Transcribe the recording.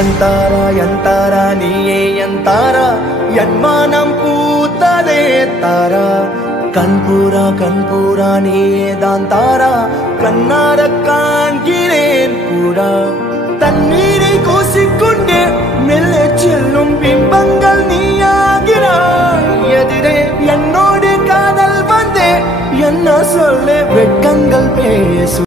ಎಂತಾರ ಎಂತಾರ ನೀಯೇ ಎಂತಾರ என்மானம் பூத்ததே தாரா கண்பூரா நீயே தான் தாரா கண்ணார காண்கிறேன் கூடா தண்ணீரை கூசிக்கொண்டே மெல்ல செல்லும் பிம்பங்கள் நீயாகிறாய் எதிரே என்னோடு காதல் வந்தே என்ன சொல்ல வெட்கங்கள் பேசு